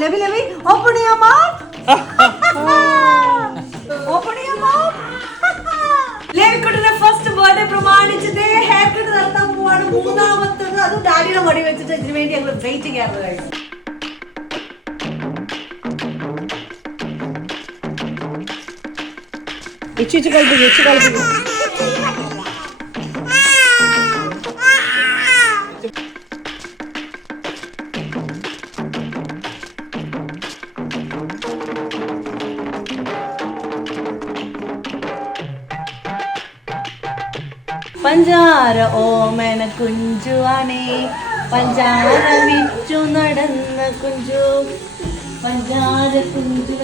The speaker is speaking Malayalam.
Levi, open your mouth. Open your mouth. Levi കുട്ടിയുടെ ഫസ്റ്റ് ബർത്ത്ഡേ പ്രമാണിച്ചിട്ട് ഹെയർ കട്ട് നടത്താൻ പോവാണ്. മൂന്നാമത്തത് അത് ഡാഡിയുടെ മടി വെച്ചിട്ട് ഇതിനു വേണ്ടി ഞങ്ങൾ വെയിറ്റ് ചെയ്യാറുണ്ട്. ഇച്ചിച്ച് കളിപ്പിക്കും. പഞ്ചാര ഓമന കുഞ്ചുവാണേ, പഞ്ചാര വിറ്റു നടന്ന കുഞ്ചു, പഞ്ചാര കുഞ്ചു